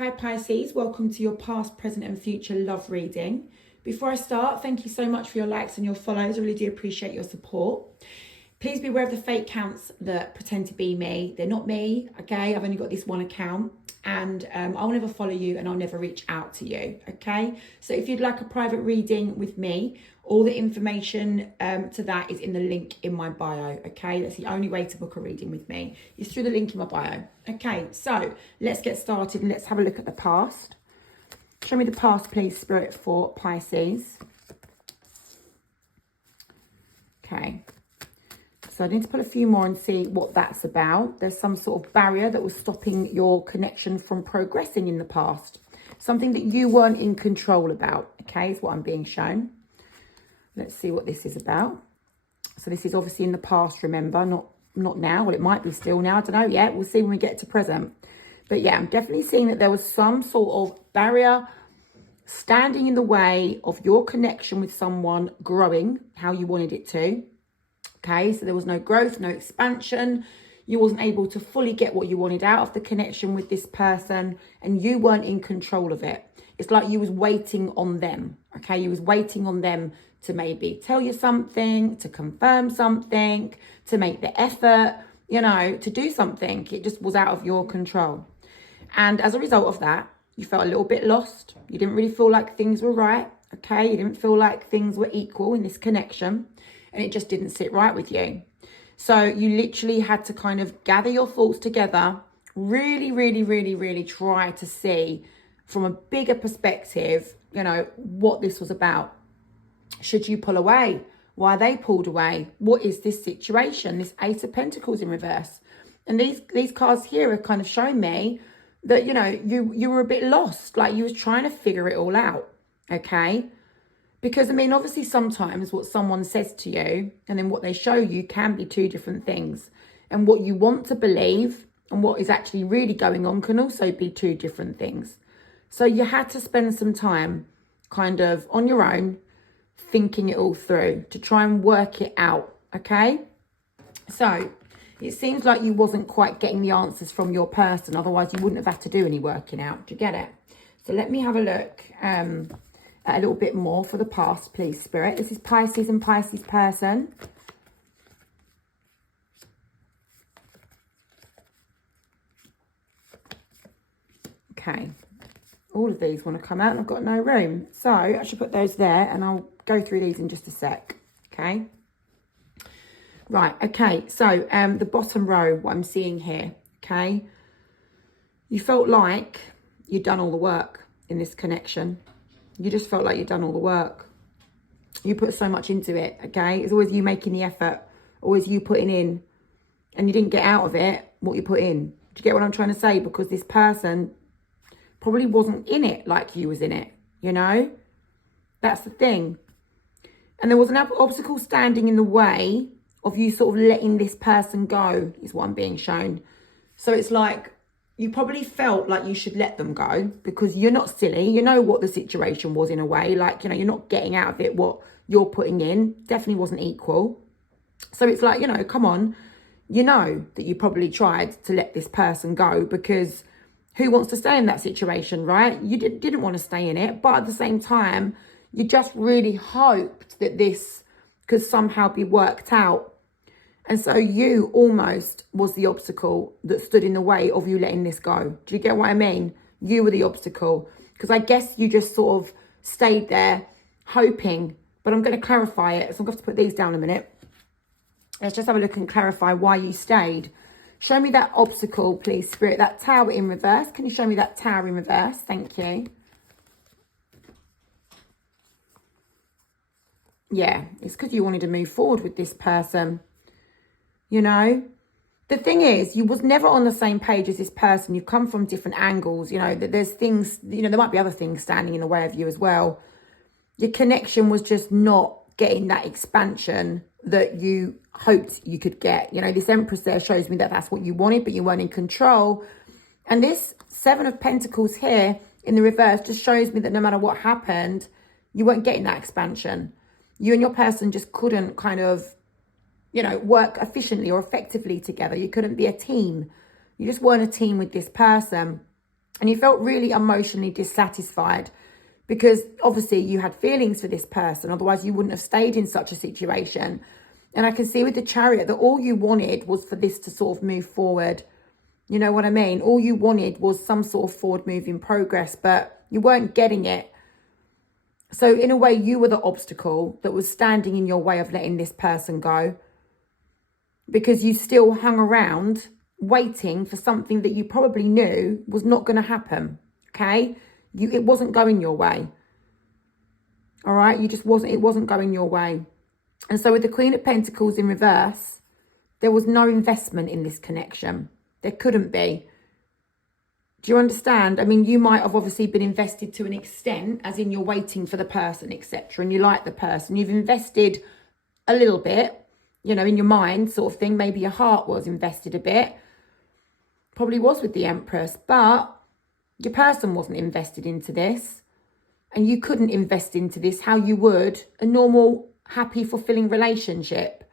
Hi Pisces, welcome to your past, present and future love reading. Before I start, thank you so much for your likes and your follows. I really do appreciate your support. Please be aware of the fake accounts that pretend to be me. They're not me, okay? I've only got this one account and I'll never follow you and I'll never reach out to you, okay? So if you'd like a private reading with me, all the information to that is in the link in my bio, okay? That's the only way to book a reading with me. It's through the link in my bio. Okay, so let's get started and let's have a look at the past. Show me the past, please, Spirit, for Pisces. Okay. So I need to put a few more and see what that's about. There's some sort of barrier that was stopping your connection from progressing in the past. Something that you weren't in control about, okay, is what I'm being shown. Let's see what this is about. So this is obviously in the past, remember, not now. Well, it might be still now. I don't know yet. We'll see when we get to present. But yeah, I'm definitely seeing that there was some sort of barrier standing in the way of your connection with someone growing how you wanted it to. Okay, so there was no growth, no expansion. You wasn't able to fully get what you wanted out of the connection with this person and you weren't in control of it. It's like you was waiting on them, okay? You was waiting on them to maybe tell you something, to confirm something, to make the effort, you know, to do something. It just was out of your control. And as a result of that, you felt a little bit lost. You didn't really feel like things were right, okay? You didn't feel like things were equal in this connection and it just didn't sit right with you. So you literally had to kind of gather your thoughts together, really try to see from a bigger perspective, you know, what this was about. Should you pull away? Why they pulled away? What is this situation? This Ace of Pentacles in reverse. And these cards here are kind of showing me that, you know, you were a bit lost, like you was trying to figure it all out, okay? Because, I mean, obviously sometimes what someone says to you and then what they show you can be two different things. And what you want to believe and what is actually really going on can also be two different things. So you had to spend some time kind of on your own thinking it all through to try and work it out, okay? So it seems like you wasn't quite getting the answers from your person, otherwise you wouldn't have had to do any working out. Do you get it? So let me have a look at a little bit more for the past, please, Spirit. This is Pisces and Pisces person. Okay. All of these want to come out and I've got no room. So I should put those there and I'll go through these in just a sec. Okay. Right. Okay. So the bottom row, what I'm seeing here. Okay. You felt like you'd done all the work in this connection. You just felt like you'd done all the work. You put so much into it. Okay. It's always you making the effort, always you putting in, and you didn't get out of it what you put in. Do you get what I'm trying to say? Because this person probably wasn't in it like you was in it, you know? That's the thing. And there was an obstacle standing in the way of you sort of letting this person go, is what I'm being shown. So it's like, you probably felt like you should let them go because you're not silly. You know what the situation was in a way. Like, you know, you're not getting out of it what you're putting in. Definitely wasn't equal. So it's like, you know, come on. You know that you probably tried to let this person go because who wants to stay in that situation, right? You didn't want to stay in it, but at the same time, you just really hoped that this could somehow be worked out. And so you almost was the obstacle that stood in the way of you letting this go. Do you get what I mean? You were the obstacle. Because I guess you just sort of stayed there hoping, but I'm going to clarify it. So I'm going to have to put these down a minute. Let's just have a look and clarify why you stayed. Show me that obstacle, please, Spirit. That tower in reverse. Can you show me that tower in reverse? Thank you. Yeah, it's because you wanted to move forward with this person. You know? The thing is, you was never on the same page as this person. You've come from different angles. You know, there's things, you know, there might be other things standing in the way of you as well. Your connection was just not getting that expansion that you hoped you could get. You know, this Empress there shows me that that's what you wanted, but you weren't in control. And this Seven of Pentacles here in the reverse just shows me that no matter what happened, you weren't getting that expansion. You and your person just couldn't kind of, you know, work efficiently or effectively together. You couldn't be a team. You just weren't a team with this person. And you felt really emotionally dissatisfied because obviously you had feelings for this person. Otherwise, you wouldn't have stayed in such a situation. And I can see with the Chariot that all you wanted was for this to sort of move forward. You know what I mean? All you wanted was some sort of forward moving progress, but you weren't getting it. So in a way, you were the obstacle that was standing in your way of letting this person go, because you still hung around waiting for something that you probably knew was not going to happen. Okay? It wasn't going your way. All right? It wasn't going your way. And so with the Queen of Pentacles in reverse, there was no investment in this connection. There couldn't be. Do you understand? I mean, you might have obviously been invested to an extent, as in you're waiting for the person, etc. And you like the person. You've invested a little bit, you know, in your mind sort of thing. Maybe your heart was invested a bit. Probably was with the Empress. But your person wasn't invested into this. And you couldn't invest into this how you would a normal, happy, fulfilling relationship.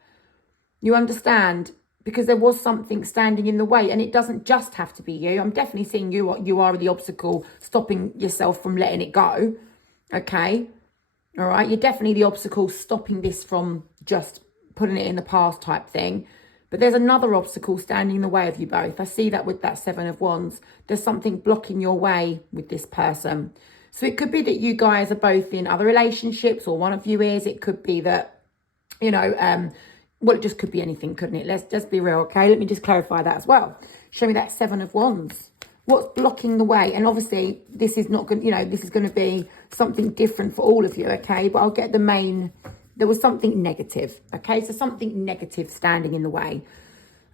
You understand? Because there was something standing in the way, and it doesn't just have to be you. I'm definitely seeing you are the obstacle stopping yourself from letting it go. Okay. All right. You're definitely the obstacle stopping this from just putting it in the past type thing. But there's another obstacle standing in the way of you both. I see that with that Seven of Wands. There's something blocking your way with this person. So it could be that you guys are both in other relationships, or one of you is. It could be that, you know, well, it just could be anything, couldn't it? Let's just be real, okay? Let me just clarify that as well. Show me that Seven of Wands. What's blocking the way? And obviously, this is not going, you know, this is going to be something different for all of you, okay? But I'll get the main. There was something negative, okay? So something negative standing in the way.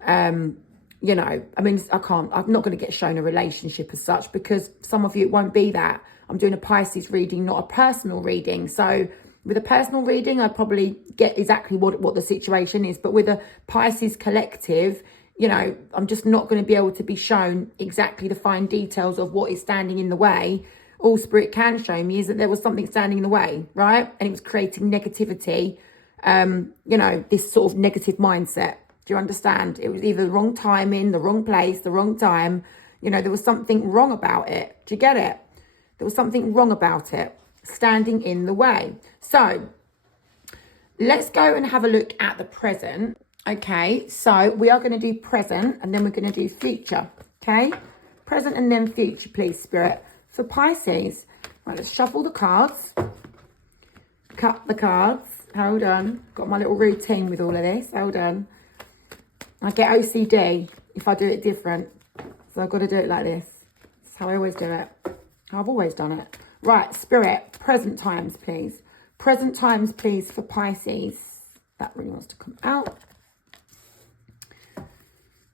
You know, I mean, I'm not going to get shown a relationship as such, because some of you, it won't be that. I'm doing a Pisces reading, not a personal reading. So with a personal reading, I probably get exactly what the situation is. But with a Pisces collective, you know, I'm just not going to be able to be shown exactly the fine details of what is standing in the way. All Spirit can show me is that there was something standing in the way, right? And it was creating negativity, you know, this sort of negative mindset. Do you understand? It was either the wrong timing, the wrong place, the wrong time. You know, there was something wrong about it. Do you get it? There was something wrong about it, standing in the way. So let's go and have a look at the present. Okay, so we are going to do present, and then we're going to do future. Okay, present and then future, please, Spirit, for Pisces. Right, let's shuffle the cards. Cut the cards. Hold on. Got my little routine with all of this. Hold on. I get OCD if I do it different. So I've got to do it like this. That's how I always do it. I've always done it. Right, Spirit, present times, please. Present times, please, for Pisces. That really wants to come out.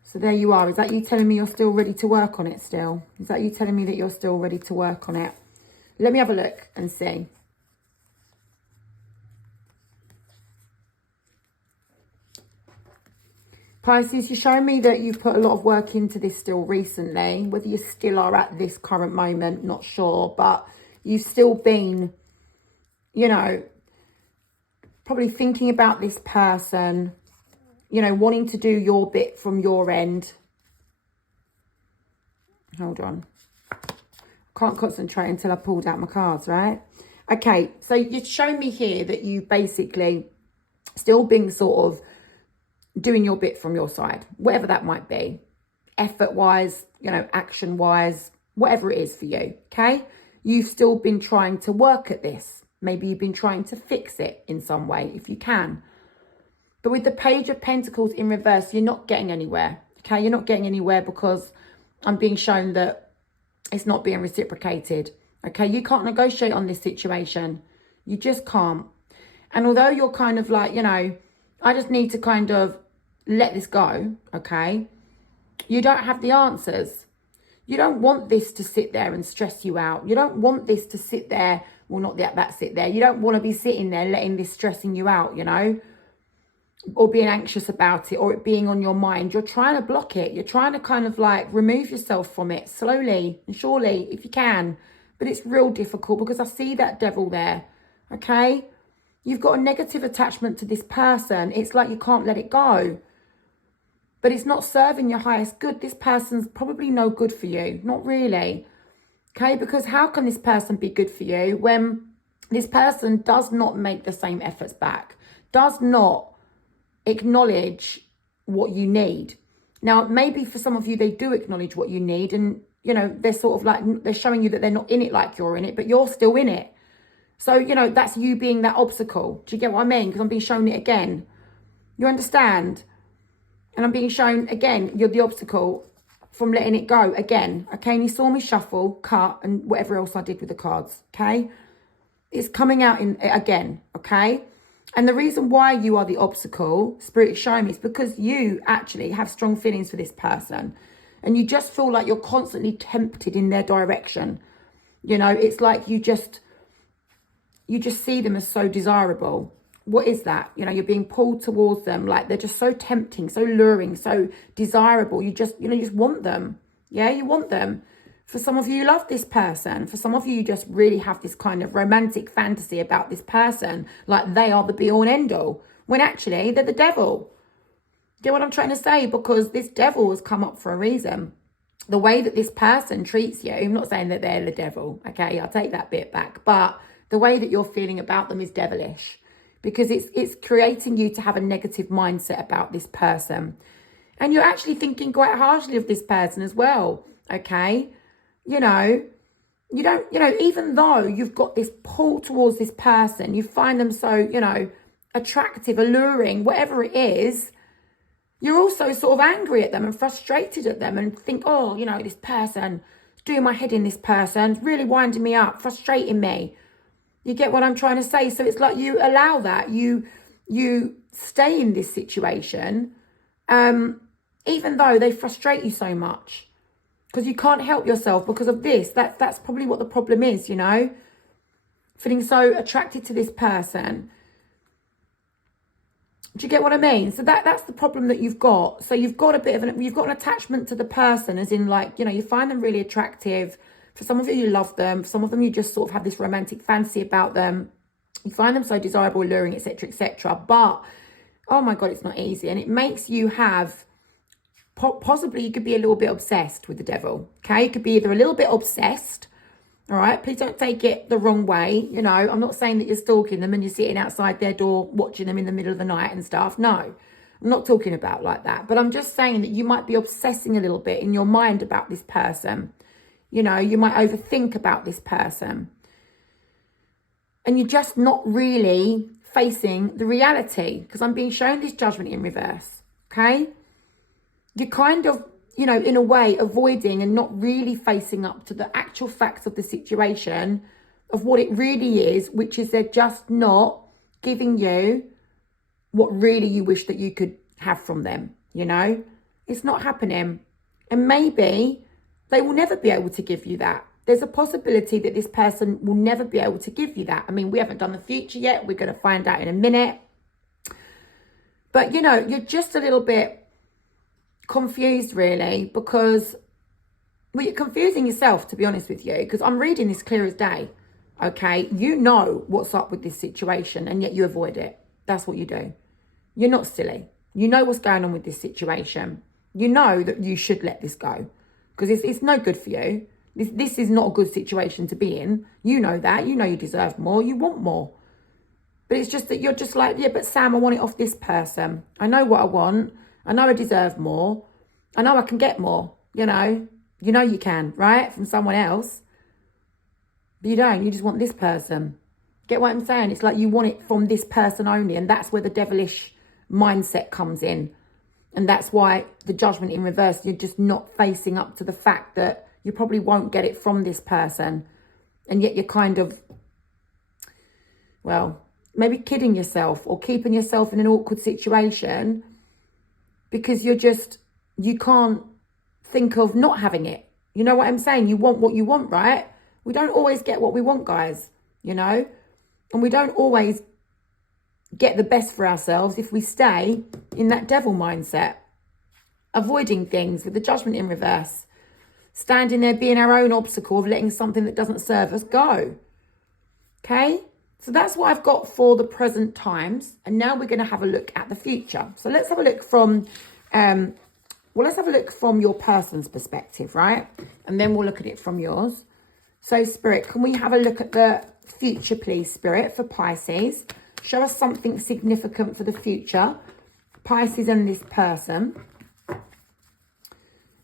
So there you are. Is that you telling me you're still ready to work on it still? Is that you telling me that you're still ready to work on it? Let me have a look and see. Pisces, you're showing me that you've put a lot of work into this still recently. Whether you still are at this current moment, not sure. But you've still been, you know, probably thinking about this person, you know, wanting to do your bit from your end. Hold on. Can't concentrate until I pulled out my cards, right? Okay, so you're showing me here that you basically still being sort of doing your bit from your side, whatever that might be, effort-wise, you know, action-wise, whatever it is for you, okay? You've still been trying to work at this. Maybe you've been trying to fix it in some way, if you can. But with the Page of Pentacles in reverse, you're not getting anywhere, okay? You're not getting anywhere because I'm being shown that it's not being reciprocated, okay? You can't negotiate on this situation. You just can't. And although you're kind of like, you know, I just need to kind of let this go, okay? You don't have the answers. You don't want this to sit there and stress you out. You don't want this to sit there, well, not that sit there. You don't want to be sitting there letting this stressing you out, you know? Or being anxious about it, or it being on your mind. You're trying to block it. You're trying to kind of like remove yourself from it slowly and surely, if you can. But it's real difficult because I see that devil there, okay? You've got a negative attachment to this person. It's like you can't let it go. But it's not serving your highest good. This person's probably no good for you. Not really. Okay, because how can this person be good for you when this person does not make the same efforts back, does not acknowledge what you need? Now, maybe for some of you, they do acknowledge what you need, and, you know, they're sort of like, they're showing you that they're not in it like you're in it, but you're still in it. So, you know, that's you being that obstacle. Do you get what I mean? Because I'm being shown it again. You understand? And I'm being shown again, you're the obstacle from letting it go again. Okay, and you saw me shuffle, cut, and whatever else I did with the cards. Okay, it's coming out in again. Okay, and the reason why you are the obstacle, Spirit is showing me, is because you actually have strong feelings for this person, and you just feel like you're constantly tempted in their direction. You know, it's like you just see them as so desirable. What is that? You know, you're being pulled towards them. Like, they're just so tempting, so luring, so desirable. You just want them. Yeah, you want them. For some of you, you love this person. For some of you, you just really have this kind of romantic fantasy about this person. Like, they are the be all and end all. When actually, they're the devil. Get what I'm trying to say? Because this devil has come up for a reason. The way that this person treats you, I'm not saying that they're the devil. Okay, I'll take that bit back. But the way that you're feeling about them is devilish. Because it's creating you to have a negative mindset about this person. And you're actually thinking quite harshly of this person as well, okay? You know, even though you've got this pull towards this person, you find them so, you know, attractive, alluring, whatever it is, you're also sort of angry at them and frustrated at them and think, oh, you know, this person, it's doing my head in, this person, it's really winding me up, frustrating me. You get what I'm trying to say? So it's like you allow that. You stay in this situation, even though they frustrate you so much. Because you can't help yourself because of this. That's probably what the problem is, you know? Feeling so attracted to this person. Do you get what I mean? So that's the problem that you've got. So you've got you've got an attachment to the person, as in, like, you know, you find them really attractive. For some of you, you love them. For some of them, you just sort of have this romantic fantasy about them. You find them so desirable, alluring, etc., etc. But, oh my God, it's not easy. And it makes you have, possibly you could be a little bit obsessed with the devil. Okay, you could be either a little bit obsessed. All right, please don't take it the wrong way. You know, I'm not saying that you're stalking them and you're sitting outside their door watching them in the middle of the night and stuff. No, I'm not talking about like that. But I'm just saying that you might be obsessing a little bit in your mind about this person. You know, you might overthink about this person. And you're just not really facing the reality. Because I'm being shown this judgment in reverse. Okay? You're kind of, you know, in a way, avoiding and not really facing up to the actual facts of the situation, of what it really is, which is they're just not giving you what really you wish that you could have from them. You know? It's not happening. And maybe they will never be able to give you that. There's a possibility that this person will never be able to give you that. I mean, we haven't done the future yet. We're going to find out in a minute. But, you know, you're just a little bit confused, really, because, well, you're confusing yourself, to be honest with you, because I'm reading this clear as day. Okay? You know what's up with this situation, and yet you avoid it. That's what you do. You're not silly. You know what's going on with this situation. You know that you should let this go. Because it's no good for you. This is not a good situation to be in. You know that. You know you deserve more. You want more. But it's just that you're just like, yeah, but Sam, I want it off this person. I know what I want. I know I deserve more. I know I can get more. You know you can, right? From someone else. But you don't. You just want this person. Get what I'm saying? It's like you want it from this person only. And that's where the devilish mindset comes in. And that's why the judgment in reverse, you're just not facing up to the fact that you probably won't get it from this person. And yet you're kind of, well, maybe kidding yourself or keeping yourself in an awkward situation because you can't think of not having it. You know what I'm saying? You want what you want, right? We don't always get what we want, guys, you know? And we don't always get the best for ourselves if we stay in that devil mindset, avoiding things with the judgment in reverse, standing there being our own obstacle of letting something that doesn't serve us go. Okay? So that's what I've got for the present times. And now we're going to have a look at the future. So let's have a look from, let's have a look from your person's perspective, right? And then we'll look at it from yours. So, Spirit, can we have a look at the future, please, Spirit, for Pisces? Show us something significant for the future. Pisces and this person.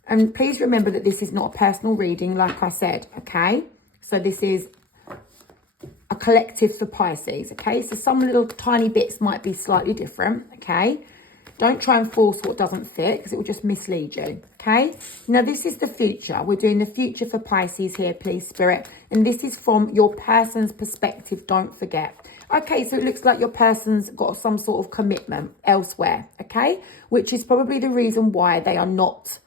And please remember that this is not a personal reading, like I said, okay? So this is a collective for Pisces, okay? So some little tiny bits might be slightly different, okay? Don't try and force what doesn't fit, because it will just mislead you, okay? Now, this is the future. We're doing the future for Pisces here, please, Spirit. And this is from your person's perspective, don't forget. Okay, so it looks like your person's got some sort of commitment elsewhere, okay? Which is probably the reason why they are not,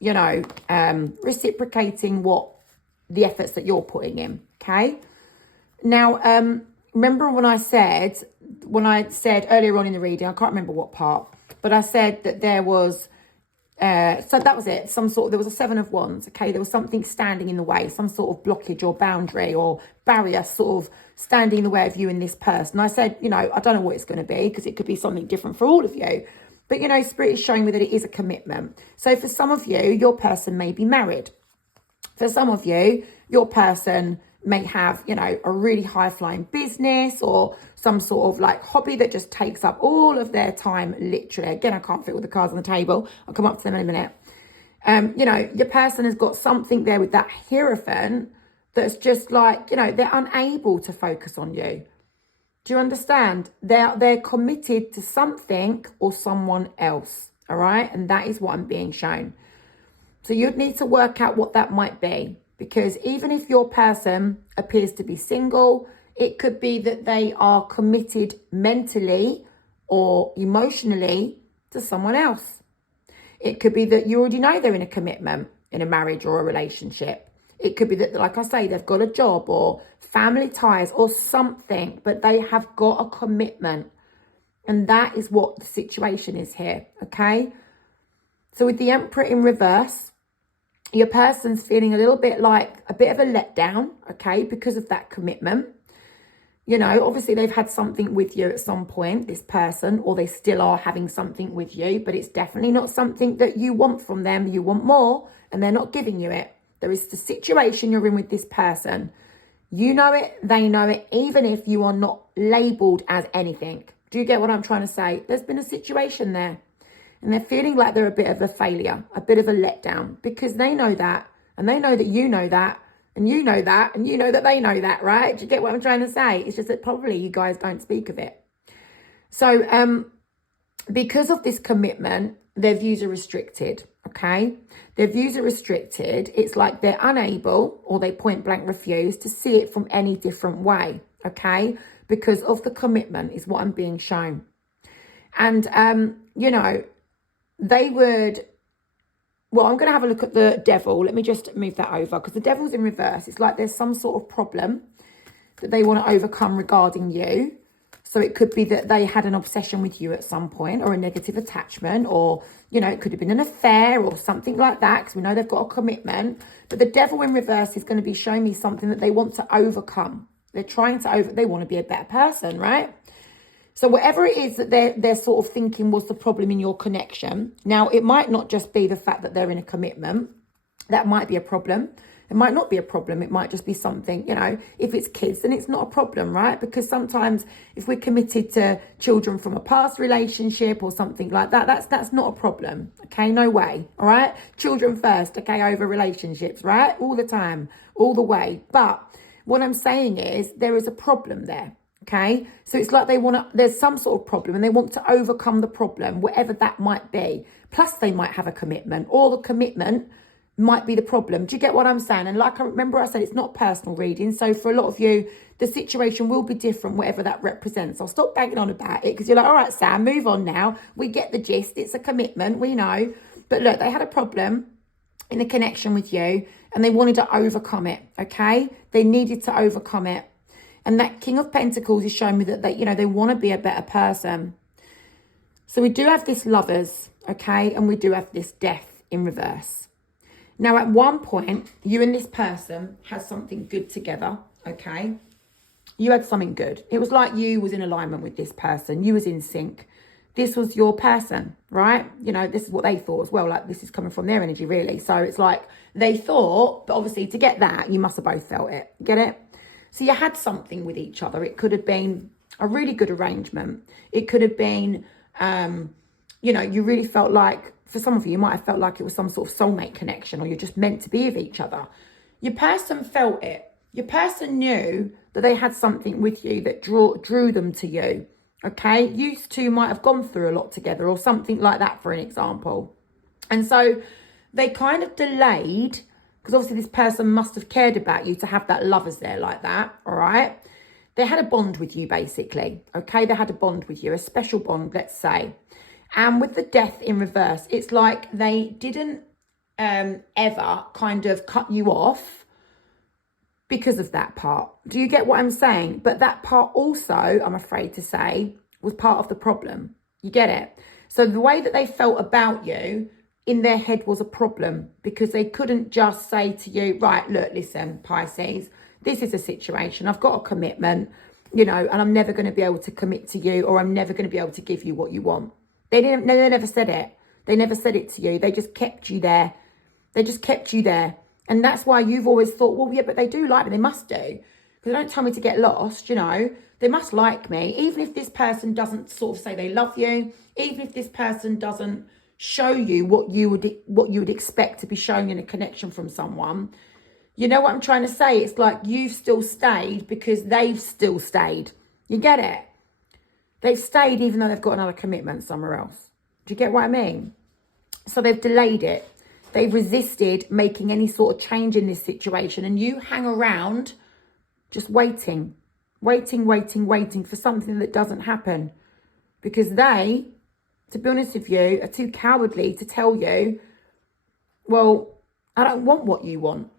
you know, reciprocating what the efforts that you're putting in, okay? Now, remember when I said earlier on in the reading, I can't remember what part, but I said that there was, so that was it, there was a 7 of Wands, okay? There was something standing in the way, some sort of blockage or boundary or barrier sort of standing in the way of you and this person. I said, you know, I don't know what it's going to be, because it could be something different for all of you. But, you know, Spirit is showing me that it is a commitment. So for some of you, your person may be married. For some of you, your person may have, you know, a really high-flying business or some sort of like hobby that just takes up all of their time, literally. Again, I can't fit all the cards on the table. I'll come up to them in a minute. You know, your person has got something there with that Hierophant that's just like, you know, they're unable to focus on you. Do you understand? They're committed to something or someone else, all right? And that is what I'm being shown. So you'd need to work out what that might be, because even if your person appears to be single, it could be that they are committed mentally or emotionally to someone else. It could be that you already know they're in a commitment, in a marriage or a relationship. It could be that, like I say, they've got a job or family ties or something, but they have got a commitment. And that is what the situation is here, okay? So with the Emperor in reverse, your person's feeling a little bit like a bit of a letdown, okay, because of that commitment. You know, obviously they've had something with you at some point, this person, or they still are having something with you, but it's definitely not something that you want from them. You want more, and they're not giving you it. There is the situation you're in with this person. You know it, they know it, even if you are not labelled as anything. Do you get what I'm trying to say? There's been a situation there, and they're feeling like they're a bit of a failure, a bit of a letdown, because they know that, and they know that you know that, and you know that, and you know that they know that, right? Do you get what I'm trying to say? It's just that probably you guys don't speak of it. So because of this commitment, their views are restricted, okay? Their views are restricted. It's like they're unable, or they point blank refuse to see it from any different way, okay? Because of the commitment is what I'm being shown. And, you know, they would, well, I'm going to have a look at the Devil. Let me just move that over, because the Devil's in reverse. It's like there's some sort of problem that they want to overcome regarding you. So it could be that they had an obsession with you at some point, or a negative attachment, or, you know, it could have been an affair or something like that, because we know they've got a commitment. But the Devil in reverse is going to be showing me something that they want to overcome. They're trying to they want to be a better person, right? So whatever it is that they're sort of thinking was the problem in your connection. Now, it might not just be the fact that they're in a commitment. That might be a problem. It might not be a problem. It might just be something, you know, if it's kids, then it's not a problem, right? Because sometimes if we're committed to children from a past relationship or something like that, that's not a problem, okay? No way, all right? Children first, okay, over relationships, right? All the time, all the way. But what I'm saying is there is a problem there, okay? So it's like there's some sort of problem, and they want to overcome the problem, whatever that might be. Plus they might have a commitment, or the commitment might be the problem. Do you get what I'm saying? And like I remember I said, it's not personal reading. So for a lot of you, the situation will be different, whatever that represents. I'll stop banging on about it, because you're like, all right, Sam, move on now. We get the gist. It's a commitment. We know. But look, they had a problem in the connection with you, and they wanted to overcome it, okay? They needed to overcome it. And that King of Pentacles is showing me that they, you know, they want to be a better person. So we do have this Lovers, okay? And we do have this Death in reverse. Now, at one point, you and this person had something good together, okay? You had something good. It was like you was in alignment with this person. You was in sync. this was your person, right? You know, this is what they thought as well. Like, this is coming from their energy, really. So it's like they thought, but obviously to get that, you must have both felt it. Get it? So you had something with each other. It could have been a really good arrangement. It could have been, you know, you really felt like, for some of you, you might have felt like it was some sort of soulmate connection, or you're just meant to be with each other. Your person felt it. Your person knew that they had something with you that drew them to you. Okay, you two might have gone through a lot together or something like that, for an example. And so they kind of delayed, because obviously this person must have cared about you to have that lovers there like that, all right? They had a bond with you, basically, okay? They had a bond with you, a special bond, let's say. And with the death in reverse, it's like they didn't ever kind of cut you off because of that part. Do you get what I'm saying? But that part also, I'm afraid to say, was part of the problem. You get it? So the way that they felt about you in their head was a problem, because they couldn't just say to you, right, look, listen, Pisces, this is a situation. I've got a commitment, you know, and I'm never going to be able to commit to you, or I'm never going to be able to give you what you want. They never said it. They never said it to you. They just kept you there. They just kept you there. And that's why you've always thought, well, yeah, but they do like me. They must do. Because they don't tell me to get lost, you know. They must like me. Even if this person doesn't sort of say they love you, even if this person doesn't show you what you would expect to be shown in a connection from someone, you know what I'm trying to say? It's like you've still stayed because they've still stayed. You get it? They've stayed even though they've got another commitment somewhere else. Do you get what I mean? So they've delayed it. They've resisted making any sort of change in this situation. And you hang around just waiting for something that doesn't happen. Because they, to be honest with you, are too cowardly to tell you, well, I don't want what you want.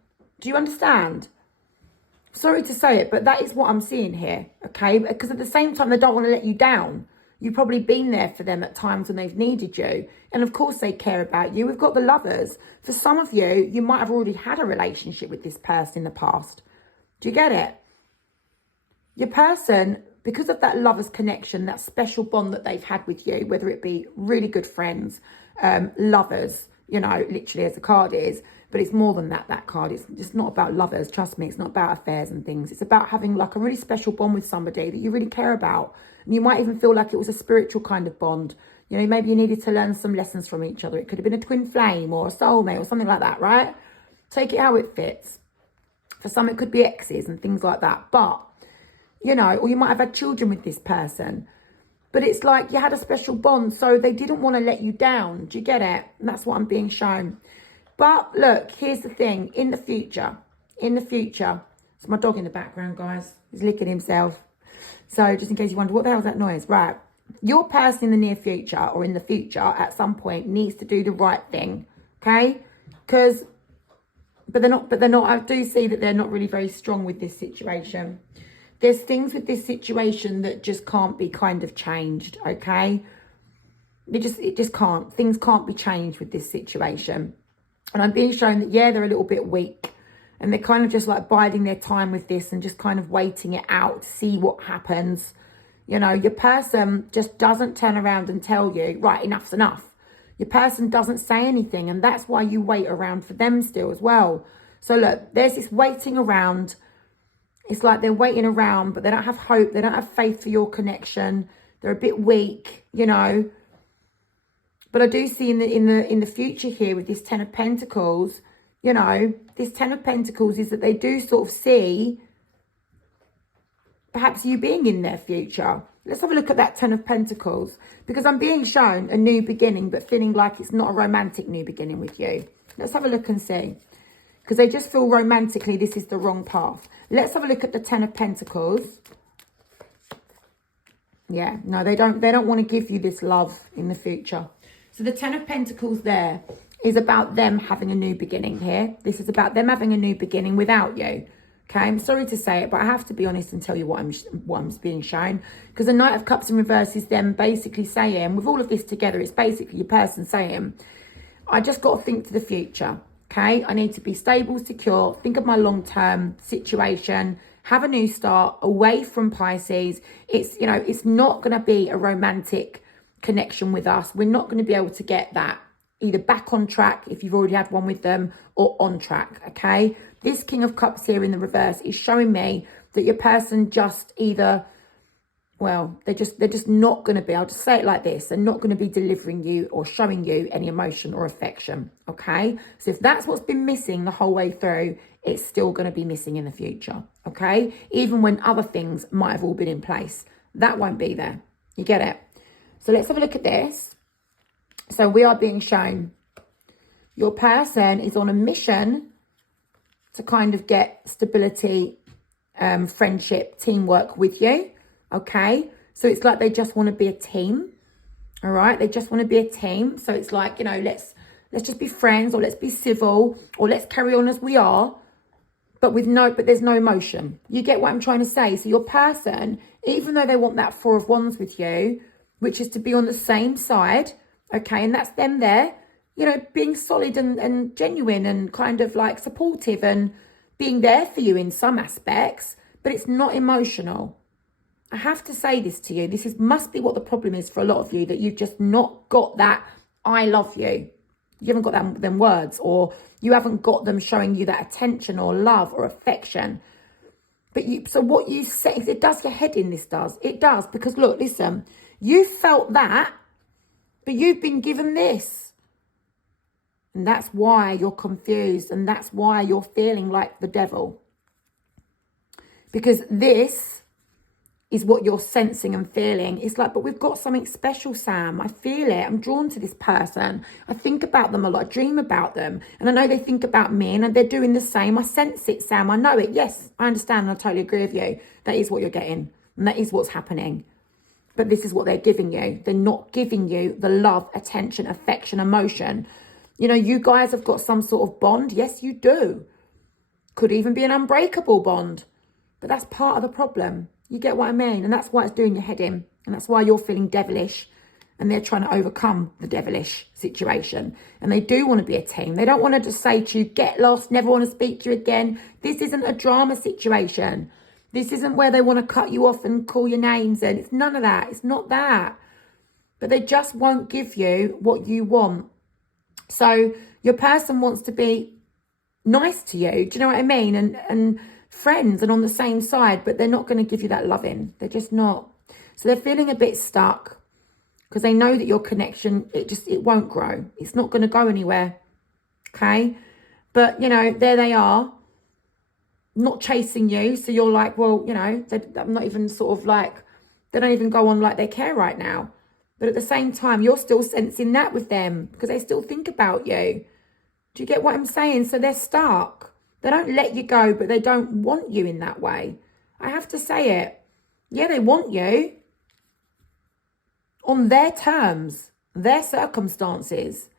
Do you understand? Sorry to say it, but that is what I'm seeing here, okay? Because at the same time, they don't want to let you down. You've probably been there for them at times when they've needed you. And of course they care about you. We've got the lovers. For some of you, you might have already had a relationship with this person in the past. Do you get it? Your person, because of that lover's connection, that special bond that they've had with you, whether it be really good friends, lovers, you know, literally as the card is, but it's more than that, that card. It's just not about lovers, trust me. It's not about affairs and things. It's about having like a really special bond with somebody that you really care about. And you might even feel like it was a spiritual kind of bond. You know, maybe you needed to learn some lessons from each other. It could have been a twin flame or a soulmate or something like that, right? Take it how it fits. For some, it could be exes and things like that. But, you know, or you might have had children with this person. But it's like you had a special bond, so they didn't want to let you down. Do you get it? And that's what I'm being shown. But look, here's the thing. In the future, it's my dog in the background, guys. He's licking himself. So just in case you wonder, what the hell is that noise? Right. Your person in the near future or in the future at some point needs to do the right thing. Okay? But they're not, I do see that they're not really very strong with this situation. There's things with this situation that just can't be kind of changed, okay? It just can't. Things can't be changed with this situation. And I'm being shown that, yeah, they're a little bit weak. And they're kind of just like biding their time with this and just kind of waiting it out to see what happens. You know, your person just doesn't turn around and tell you, right, enough's enough. Your person doesn't say anything. And that's why you wait around for them still as well. So look, there's this waiting around. It's like they're waiting around, but they don't have hope. They don't have faith for your connection. They're a bit weak, you know. But I do see in the future here with this Ten of Pentacles, you know, this Ten of Pentacles is that they do sort of see perhaps you being in their future. Let's have a look at that Ten of Pentacles, because I'm being shown a new beginning, but feeling like it's not a romantic new beginning with you. Let's have a look and see, because they just feel romantically this is the wrong path. Let's have a look at the Ten of Pentacles. Yeah, no, they don't want to give you this love in the future. So the Ten of Pentacles there is about them having a new beginning here. This is about them having a new beginning without you. Okay, I'm sorry to say it, but I have to be honest and tell you what I'm being shown. Because the Knight of Cups in reverse is them basically saying, with all of this together, it's basically your person saying, I just got to think to the future. Okay, I need to be stable, secure, think of my long-term situation, have a new start away from Pisces. It's, you know, it's not going to be a romantic connection with us, we're not going to be able to get that either back on track if you've already had one with them, or on track, okay? This King of Cups here in the reverse is showing me that your person just either, well, they're just not going to be, I'll just say it like this, they're not going to be delivering you or showing you any emotion or affection, okay? So if that's what's been missing the whole way through, it's still going to be missing in the future, okay? Even when other things might have all been in place, that won't be there. You get it? So let's have a look at this. So we are being shown your person is on a mission to kind of get stability, friendship, teamwork with you. Okay. So it's like they just want to be a team. All right. They just want to be a team. So it's like, you know, let's just be friends, or let's be civil, or let's carry on as we are, but there's no emotion. You get what I'm trying to say? So your person, even though they want that Four of Wands with you, which is to be on the same side, okay, and that's them there, you know, being solid and genuine and kind of like supportive and being there for you in some aspects, but it's not emotional. I have to say this to you. Must be what the problem is for a lot of you, that you've just not got that I love you. You haven't got them words, or you haven't got them showing you that attention or love or affection. So what you say, it does your head in, this does. It does, because look, listen, you felt that, but you've been given this. And that's why you're confused, and that's why you're feeling like the devil. Because this is what you're sensing and feeling. It's like, but we've got something special, Sam. I feel it. I'm drawn to this person. I think about them a lot. I dream about them. And I know they think about me, and they're doing the same. I sense it, Sam. I know it. Yes, I understand. And I totally agree with you. That is what you're getting. And that is what's happening. But this is what they're giving you. They're not giving you the love, attention, affection, emotion. You know, you guys have got some sort of bond. Yes, you do. Could even be an unbreakable bond. But that's part of the problem. You get what I mean? And that's why it's doing your head in. And that's why you're feeling devilish. And they're trying to overcome the devilish situation. And they do want to be a team. They don't want to just say to you, get lost, never want to speak to you again. This isn't a drama situation. This isn't where they want to cut you off and call your names. And it's none of that. It's not that. But they just won't give you what you want. So your person wants to be nice to you. Do you know what I mean? And friends and on the same side, but they're not going to give you that loving. They're just not. So they're feeling a bit stuck because they know that your connection, it won't grow. It's not going to go anywhere. Okay. But, you know, there they are, not chasing you. So you're like, well, you know, I'm not even sort of like, they don't even go on like they care right now. But at the same time, you're still sensing that with them because they still think about you. Do you get what I'm saying? So they're stuck. They don't let you go, but they don't want you in that way. I have to say it. Yeah, they want you on their terms, their circumstances.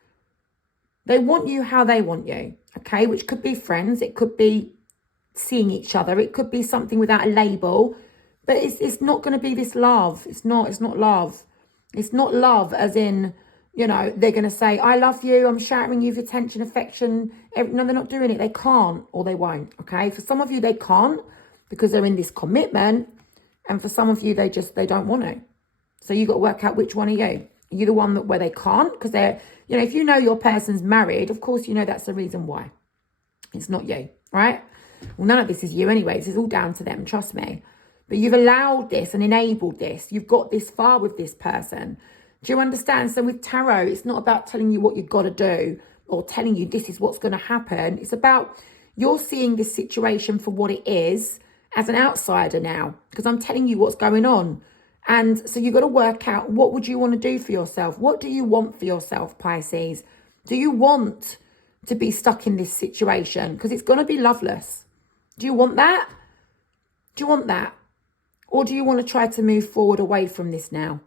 They want you how they want you, okay? Which could be friends. It could be seeing each other. It could be something without a label. But it's not going to be this love. It's not love. It's not love as in, you know, they're going to say, I love you, I'm showering you with attention, affection. No, they're not doing it. They can't or they won't, okay? For some of you, they can't because they're in this commitment. And for some of you, they don't want to. So you got to work out which one are you. Are you the one where they can't? Because they're, you know, if you know your person's married, of course, you know that's the reason why. It's not you, right? Well, none of this is you anyway. This is all down to them, trust me. But you've allowed this and enabled this. You've got this far with this person. Do you understand? So with tarot, it's not about telling you what you've got to do or telling you this is what's going to happen. It's about you're seeing this situation for what it is as an outsider now, because I'm telling you what's going on. And so you've got to work out, what would you want to do for yourself? What do you want for yourself, Pisces? Do you want to be stuck in this situation? Because it's going to be loveless. Do you want that? Do you want that? Or do you want to try to move forward away from this now?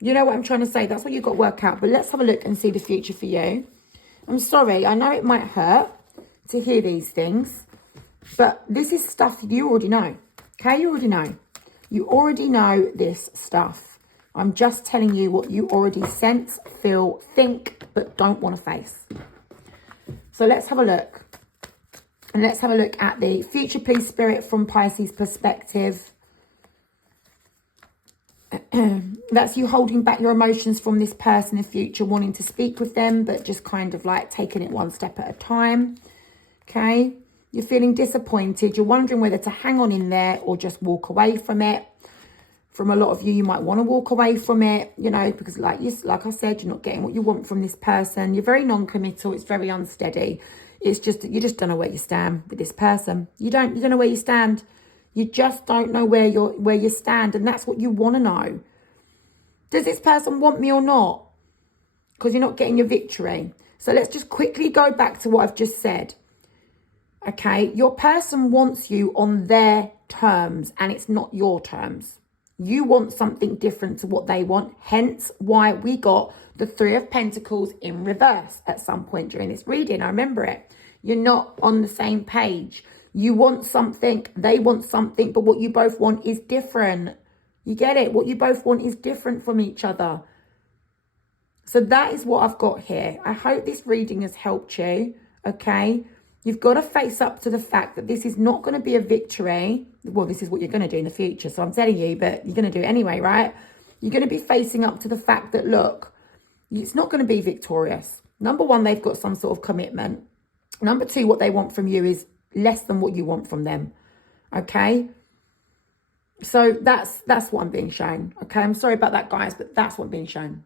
You know what I'm trying to say? That's what you've got to work out. But let's have a look and see the future for you. I'm sorry. I know it might hurt to hear these things. But this is stuff you already know. Okay? You already know. You already know this stuff. I'm just telling you what you already sense, feel, think, but don't want to face. So let's have a look. And let's have a look at the future, please, Spirit, from Pisces' perspective. That's you holding back your emotions from this person in future, wanting to speak with them, but just kind of like taking it one step at a time. Okay. You're feeling disappointed. You're wondering whether to hang on in there or just walk away from it. From a lot of you, you might want to walk away from it, you know, because like I said, you're not getting what you want from this person. You're very non-committal. It's very unsteady. It's just that you just don't know where you stand with this person. You don't know where you stand. You just don't know where you stand, and that's what you want to know. Does this person want me or not? Because you're not getting your victory. So let's just quickly go back to what I've just said. Okay, your person wants you on their terms, and it's not your terms. You want something different to what they want, hence why we got the Three of Pentacles in reverse at some point during this reading. I remember it. You're not on the same page. You want something, they want something, but what you both want is different. You get it? What you both want is different from each other. So that is what I've got here. I hope this reading has helped you, okay? You've got to face up to the fact that this is not going to be a victory. Well, this is what you're going to do in the future. So I'm telling you, but you're going to do it anyway, right? You're going to be facing up to the fact that, look, it's not going to be victorious. Number one, they've got some sort of commitment. Number two, what they want from you is less than what you want from them. Okay? So that's what I'm being shown. Okay? I'm sorry about that, guys, but that's what I'm being shown.